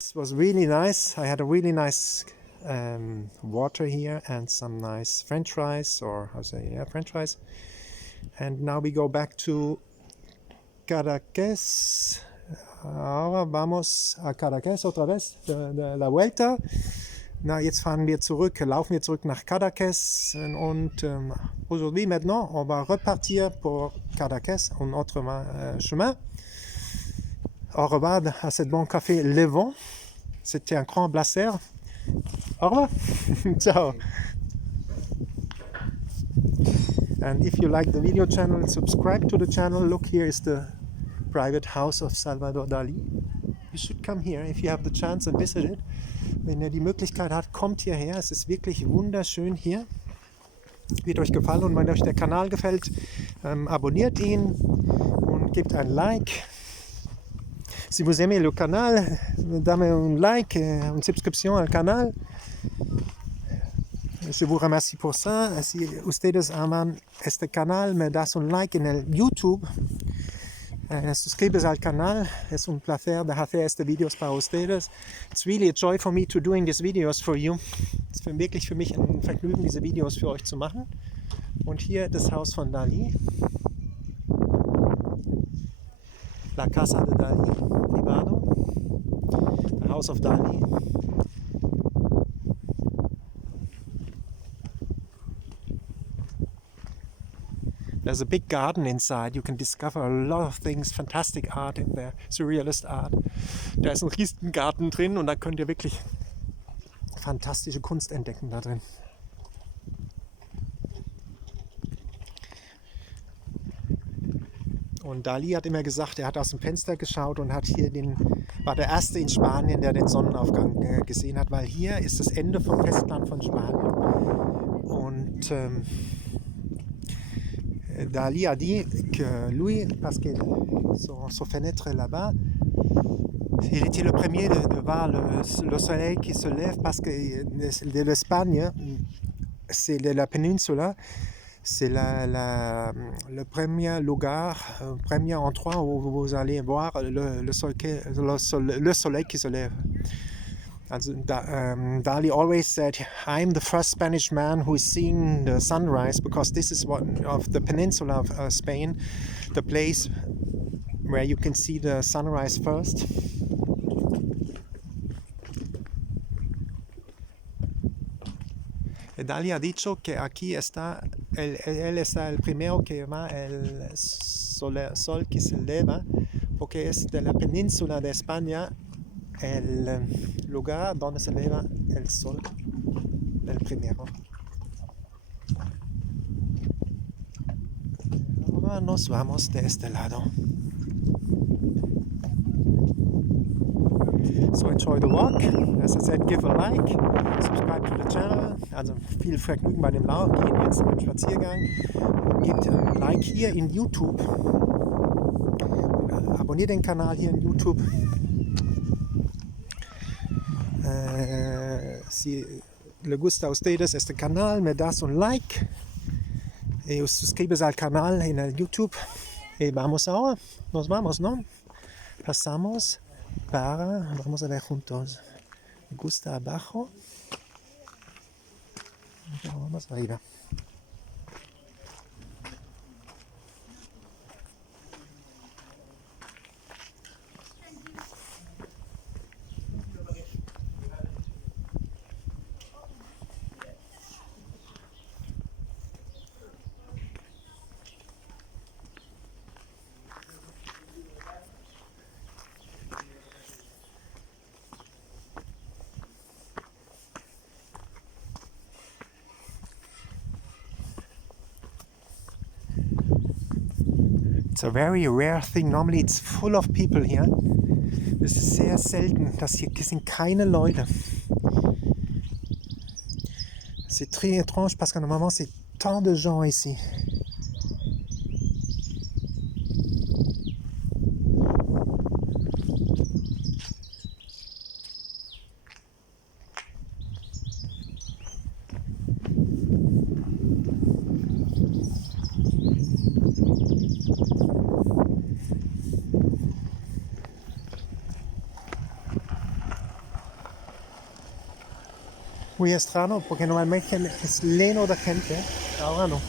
This was really nice. I had a really nice water here and some nice French fries, or how say, yeah, French fries. And now we go back to Caracas. Ahora vamos a Caracas otra vez, de la vuelta. Na, jetzt laufen wir zurück nach Caracas und aujourd'hui, maintenant, on va repartir pour Caracas, un autre chemin. Au revoir à ce bon café Le Vent. C'était un grand plaisir. Au revoir. Ciao. And if you like the video channel, subscribe to the channel. Look, here is the private house of Salvador Dali. You should come here if you have the chance and visit it. Wenn ihr die Möglichkeit habt, kommt hierher. Es ist wirklich wunderschön hier. Wird euch gefallen, und wenn euch der Kanal gefällt, abonniert ihn und gebt ein Like. Si vous aimez le canal, dame un like, une subscription al canal. Je vous remercie pour ça. Si ustedes aman este canal, me das un like en el YouTube. Suscribes al canal. Es un placer de hacer este videos para ustedes. It's really a joy for me to doing these videos for you. Es ist wirklich für mich ein Vergnügen, diese Videos für euch zu machen. Und hier das Haus von Dali. La Casa de Dali, privado. The House of Dali. There's a big garden inside. You can discover a lot of things, fantastic art in there, surrealist art. Da ist ein riesiger Garten drin und da könnt ihr wirklich fantastische Kunst entdecken da drin. Und Dali hat immer gesagt, er hat aus dem Fenster geschaut und hat hier war der Erste in Spanien, der den Sonnenaufgang gesehen hat, weil hier ist das Ende vom Festland von Spanien. Und Dali a dit que lui, parce que son fenêtre là-bas, il était le premier de voir le soleil qui se lève, parce que de l'Espagne, c'est de la peninsula, c'est le premier lugar, premier endroit où vous allez voir le soleil qui se lève. Also Dali always said, I'm the first Spanish man who is seeing the sunrise, because this is one of the peninsula of Spain, the place where you can see the sunrise first. Dali ha dicho que aquí está, él está el primero que va el sol que se eleva, porque es de la península de España el lugar donde se eleva el sol, el primero. Ahora nos vamos de este lado. So enjoy the walk. As I said, give a like, subscribe to the channel. Also viel Vergnügen bei dem Gehen jetzt beim Spaziergang. Gebt ein Like hier in YouTube. Abonniert den Kanal hier in YouTube. Si le gusta a ustedes este canal, me das un like y os suscribes al canal en el YouTube. Y vamos ahora, nos vamos, ¿no? Vamos a ver juntos. Me gusta abajo. Vamos arriba. It's a very rare thing. Normally it's full of people here. Es ist sehr selten, dass hier sind keine Leute. C'est très étrange parce que normalement c'est tant de gens ici. muy extraño porque normalmente es lleno de gente, ahora no.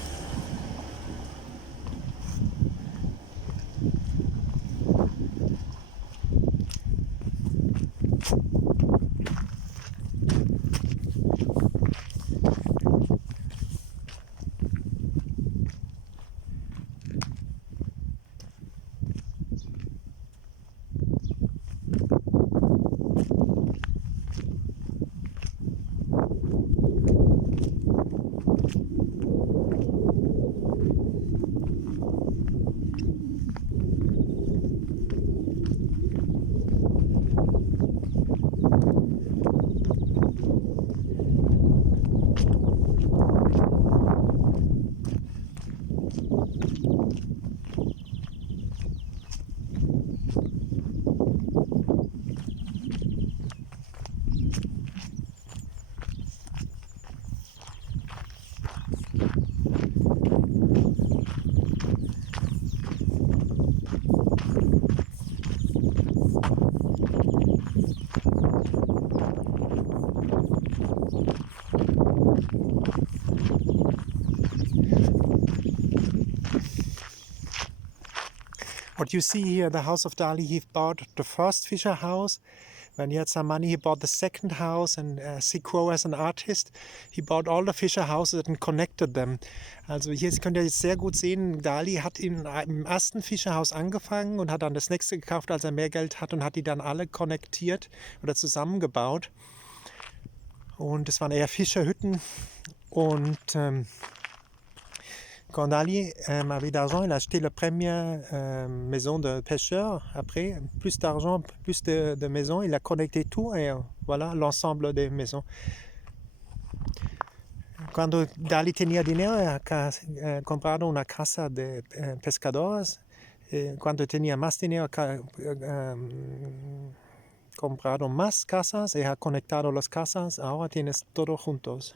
What you see here, the house of Dali, he bought the first Fisher house. When he had some money, he bought the second house, and Sequo as an artist, he bought all the Fisher houses and connected them. Also hier könnt ihr jetzt sehr gut sehen, Dali hat im ersten Fischerhaus angefangen und hat dann das nächste gekauft, als er mehr Geld hat, und hat die dann alle konnektiert oder zusammengebaut. Und es waren eher Fischerhütten. Und quand Dali avait d'argent, il a acheté la première maison de pêcheurs. Après, plus d'argent, plus de maisons, il a connecté tout et voilà l'ensemble des maisons. Cuando Dali tenía dinero, ha comprado una casa de pescadores. Cuando tenía más dinero, ha comprado más casas y ha conectado las casas. Ahora tienes todo juntos.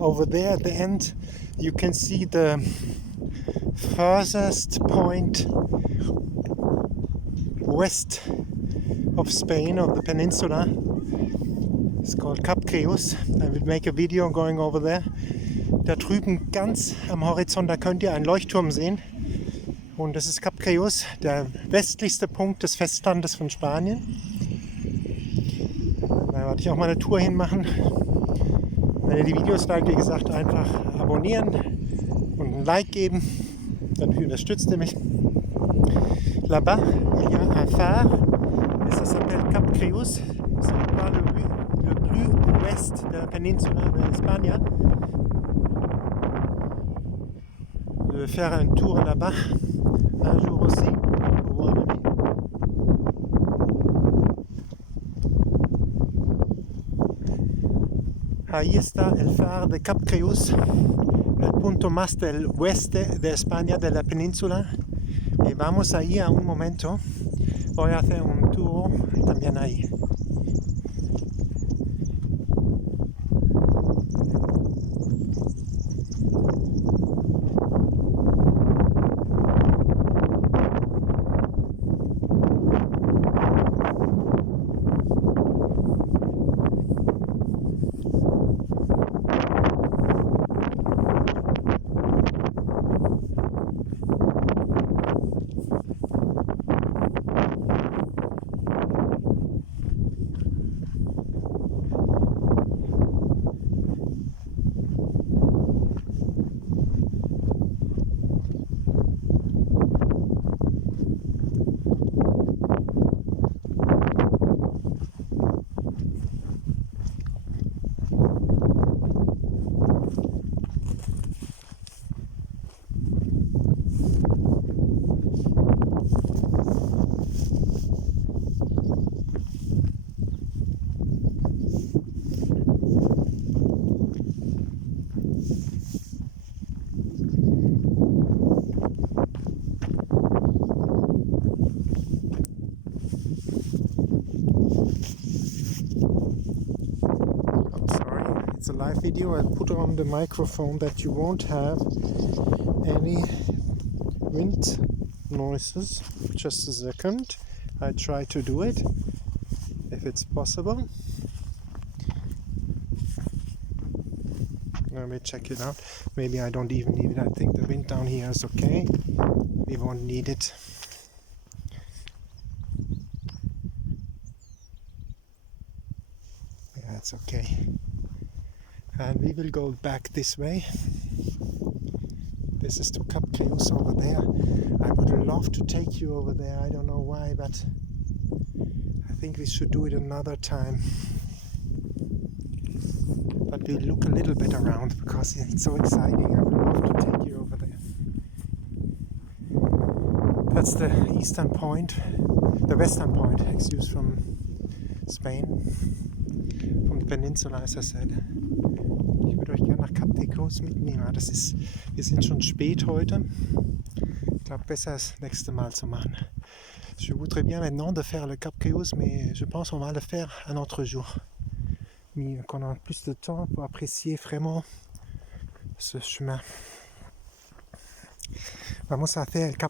Over there at the end you can see the furthest point west of Spain, of the peninsula. It's called Cap Creus. I will make a video going over there. Da drüben ganz am Horizont, da könnt ihr einen Leuchtturm sehen. Und das ist Cap Creus, der westlichste Punkt des Festlandes von Spanien. Da werde ich auch mal eine Tour hinmachen. Wenn ihr die Videos liked, wie gesagt, einfach abonnieren und ein Like geben. Dadurch unterstützt ihr mich. Là-bas, il y a un phare et ça s'appelle Cap Creus. C'est le point le plus ouest de la péninsula de l'Espagne. Je vais faire un tour là-bas un jour aussi pour vous ramener. Ahí está el faro de Cap Creus, el punto más del oeste de España, de la península. Y vamos ahí a un momento. Voy a hacer un tour también ahí. It's a live video. I put on the microphone that you won't have any wind noises. Just a second. I try to do it if it's possible. Let me check it out. Maybe I don't even need it. I think the wind down here is okay. We won't need it. Yeah, it's okay. And we will go back this way. This is to Cap Creus over there. I would love to take you over there. I don't know why, but I think we should do it another time. but do look a little bit around because it's so exciting. I would love to take you over there. That's the eastern point, the western point, from Spain, from the peninsula, as I said. Ich würde euch gerne nach AGPTEK mitnehmen. Wir sind schon spät heute. Ich glaube, besser das nächste Mal zu machen. Je voudrais bien maintenant de faire le Cap Chaos, mais je pense qu'on va le faire un autre jour. Mais qu'on a plus de temps pour apprécier vraiment ce chemin. Vamos a hacer el Cap